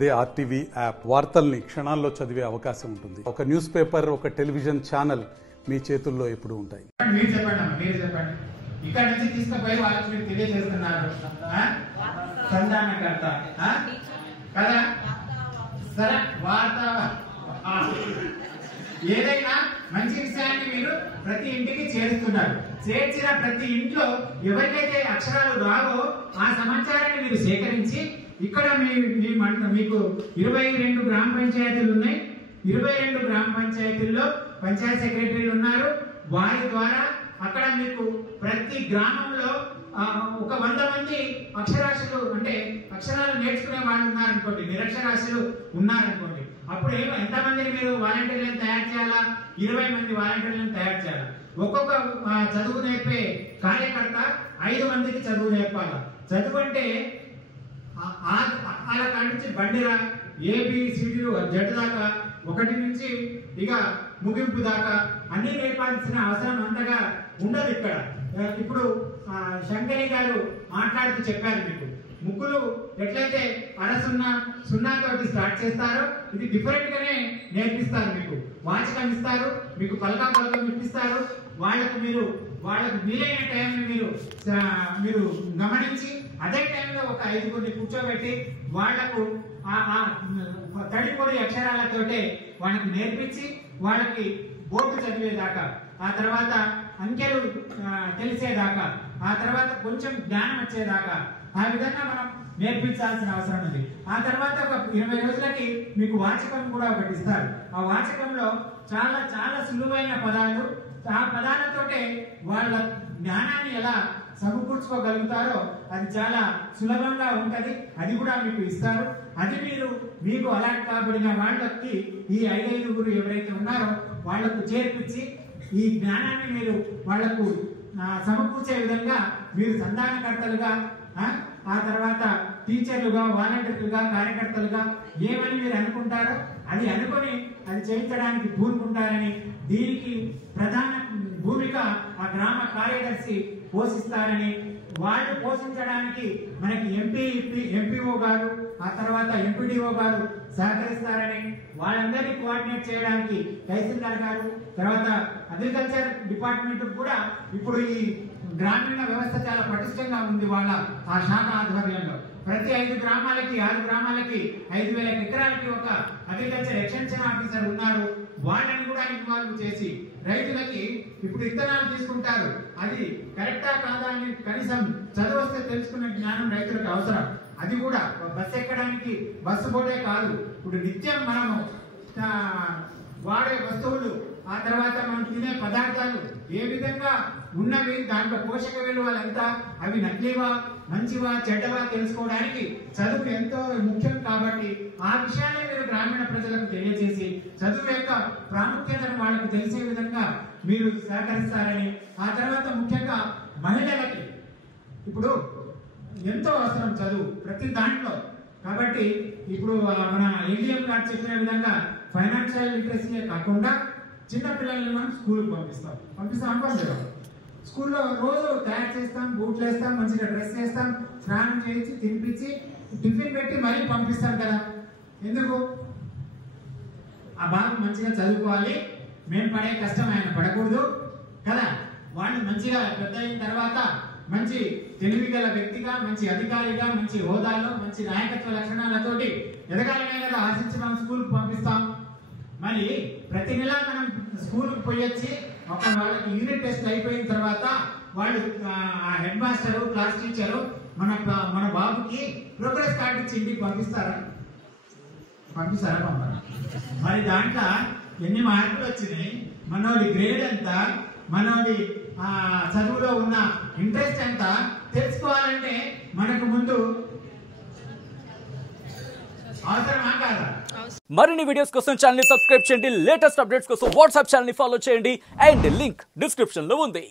అదే RTV app వార్తల్ని క్షణాల్లో చదివే అవకాశం ఉంటుంది. ఒక న్యూస్ పేపర్, ఒక టెలివిజన్ ఛానల్ మీ చేతుల్లో ఎప్పుడు ఉంటాయి. మీరు చెప్పండి ఇక్కడ నుంచి తీసుకుపోయి వాళ్ళకి మీరు తెలియజేస్తున్నారు సంధానకర్త కదా. సరే, వార్త ఏదైనా మంచి విషయాన్ని మీరు ప్రతి ఇంటికి చేరుస్తున్నారు. చేర్చిన ప్రతి ఇంట్లో ఎవరికైతే అక్షరాలు రావో ఆ సమాచారాన్ని మీరు సేకరించి ఇక్కడ మీకు 22 గ్రామ పంచాయతీలు ఉన్నాయి. 22 గ్రామ పంచాయతీల్లో పంచాయతీ సెక్రటరీలు ఉన్నారు. వారి ద్వారా అక్కడ మీకు ప్రతి గ్రామంలో ఒక 100 మంది అక్షరాస్యులు, అంటే అక్షరాలు నేర్చుకునే వాళ్ళు ఉన్నారనుకోండి, నిరక్షరాస్యులు ఉన్నారనుకోండి. అప్పుడు ఎంతమందిని మీరు వాలంటీర్లను తయారు చేయాలా? 20 మంది వాలంటీర్లను తయారు చేయాలి. ఒక్కొక్క చదువు నేర్పే కార్యకర్త 5 మందికి చదువు నేర్పాలా. చదువు అంటే అలా కాడి నుంచి బండిరా ABCDలు జడ్ దాకా 1 నుంచి ఇక ముగింపు దాకా అన్ని నేర్పాల్సిన అవసరం అంతగా ఉండదు ఇక్కడ. ఇప్పుడు శంకరి గారు మాట్లాడుతూ చెప్పారు, మీకు ముగ్గులు ఎట్లయితే సున్నా తోటి స్టార్ట్ చేస్తారో ఇది డిఫరెంట్ గానే నేర్పిస్తారు. మీకు వాచకం ఇస్తారు, మీకు పలకం ఇప్పిస్తారు. వాళ్ళకు వీలైన టైంని మీరు గమనించి అదే టైంలో ఒక 5 కూర్చోబెట్టి వాళ్లకు తడిపొడి అక్షరాలతోటే వాళ్ళకి నేర్పించి వాళ్ళకి బోర్డు చదివేదాకా, ఆ తర్వాత అంకెలు తెలిసేదాకా, ఆ తర్వాత కొంచెం జ్ఞానం వచ్చేదాకా ఆ విధంగా మనం నేర్పించాల్సిన అవసరం ఉంది. ఆ తర్వాత ఒక 20 రోజులకి మీకు వాచకం కూడా ఒకటి ఇస్తారు. ఆ వాచకంలో చాలా చాలా సులువైన పదాలు, ఆ పదాలతోటే వాళ్ళ జ్ఞానాన్ని ఎలా సమకూర్చుకోగలుగుతారో అది చాలా సులభంగా ఉంటది. అది కూడా మీకు ఇస్తారు. అది మీకు అలాంటి కాబడిన వాళ్ళకి ఈ 5 ఎవరైతే ఉన్నారో వాళ్లకు చేర్పించి ఈ జ్ఞానాన్ని మీరు వాళ్లకు సమకూర్చే విధంగా మీరు సంధానకర్తలుగా, ఆ తర్వాత టీచర్లుగా, వాలంటీర్లుగా, కార్యకర్తలుగా ఏమని మీరు అనుకుంటారో అది అనుకొని అది చేయించడానికి పూనుకుంటారని, దీనికి ప్రధాన భూమిక ఆ గ్రామ కార్యదర్శి పోషిస్తారని, వాళ్ళు పోషించడానికి మనకి ఎంపీఓ గారు, ఆ తర్వాత ఎంపీడీఓ గారు సహకరిస్తారని, వాళ్ళందరినీ కోఆర్డినేట్ చేయడానికి తహసీల్దార్ గారు, తర్వాత అగ్రికల్చర్ డిపార్ట్మెంట్ కూడా ఇప్పుడు ఈ గ్రామీణ వ్యవస్థ చాలా పటిష్టంగా ఉంది. వాళ్ళ ఆ శాఖ ఆధ్వర్యంలో ప్రతి 6 గ్రామాలకి 5,000 ఎకరాలకి ఒక అగ్రికల్చర్ ఎక్స్టెన్షన్ ఆఫీసర్ ఉన్నారు. వాళ్ళని కూడా ఇన్వాల్వ్ చేసి రైతులకి ఇప్పుడు విత్తనాలు తీసుకుంటారు, అది కరెక్టా కాదా అని కనీసం చదువు వస్తే తెలుసుకునే జ్ఞానం రైతులకు అవసరం. అది కూడా బస్సు ఎక్కడానికి బస్సు పోటే కాదు, ఇప్పుడు నిత్యం మనము వాడే వస్తువులు, ఆ తర్వాత మనం తినే పదార్థాలు ఏ విధంగా ఉన్నవి, దాంట్లో పోషక విలువలు ఎంత, అవి నకిలీవా మంచివా చెడ్డవా తెలుసుకోవడానికి చదువు ఎంతో ముఖ్యం. కాబట్టి ఆ విషయాన్ని మీరు గ్రామీణ ప్రజలకు తెలియజేసి చదువు యొక్క ప్రాముఖ్యతను వాళ్ళకు తెలిసే విధంగా మీరు సహకరిస్తారని, ఆ తర్వాత ముఖ్యంగా మహిళలకి ఇప్పుడు ఎంతో అవసరం చదువు ప్రతి దాంట్లో. కాబట్టి ఇప్పుడు మన ఏటీఎం గారు చెప్పిన విధంగా ఫైనాన్షియల్ లిటరసీయే కాకుండా చిన్న పిల్లల్ని మనం స్కూల్కి పంపిస్తాం అనుకోలేదు. స్కూల్లో రోజు తయారు చేస్తాం, బూట్లు వేస్తాం, మంచిగా డ్రెస్ వేస్తాం, స్నానం చేయించి తినిపించి టిఫిన్ పెట్టి మళ్ళీ పంపిస్తాం కదా. ఎందుకు? ఆ బాబు మంచిగా చదువుకోవాలి, మేము పడే కష్టం ఆయన పడకూడదు కదా. వాళ్ళు మంచిగా పెద్ద అయిన తర్వాత మంచి తెలివి గల వ్యక్తిగా, మంచి అధికారిగా, మంచి హోదాలో, మంచి నాయకత్వ లక్షణాలతోటి ఎదగాలనే కదా ఆశించి మనం స్కూల్కి పంపిస్తాం. మరి ప్రతి నెల మనం స్కూల్కి పోయొచ్చి వాళ్ళకి యూనిట్ టెస్ట్ అయిపోయిన తర్వాత వాళ్ళు ఆ హెడ్ మాస్టరు, క్లాస్ టీచరు మన బాబుకి ప్రోగ్రెస్ కార్డు ఇచ్చి ఇంటికి పంపిస్తారా? పంపరా? మరి దాంట్లో ఎన్ని మార్కులు వచ్చినాయి, మనోడి గ్రేడ్ ఎంత, మనోడి చదువులో ఉన్న ఇంట్రెస్ట్ ఎంత తెలుసుకోవాలంటే మనకు ముందు అవసరమా కాదా? మరిన్ని వీడియోస్ కోసం ఛానల్ ని సబ్స్క్రైబ్ చేయండి. లేటెస్ట్ అప్డేట్స్ కోసం వాట్సాప్ ఛానల్ ని ఫాలో చేయండి. అండ్ లింక్ డిస్క్రిప్షన్ లో ఉంది.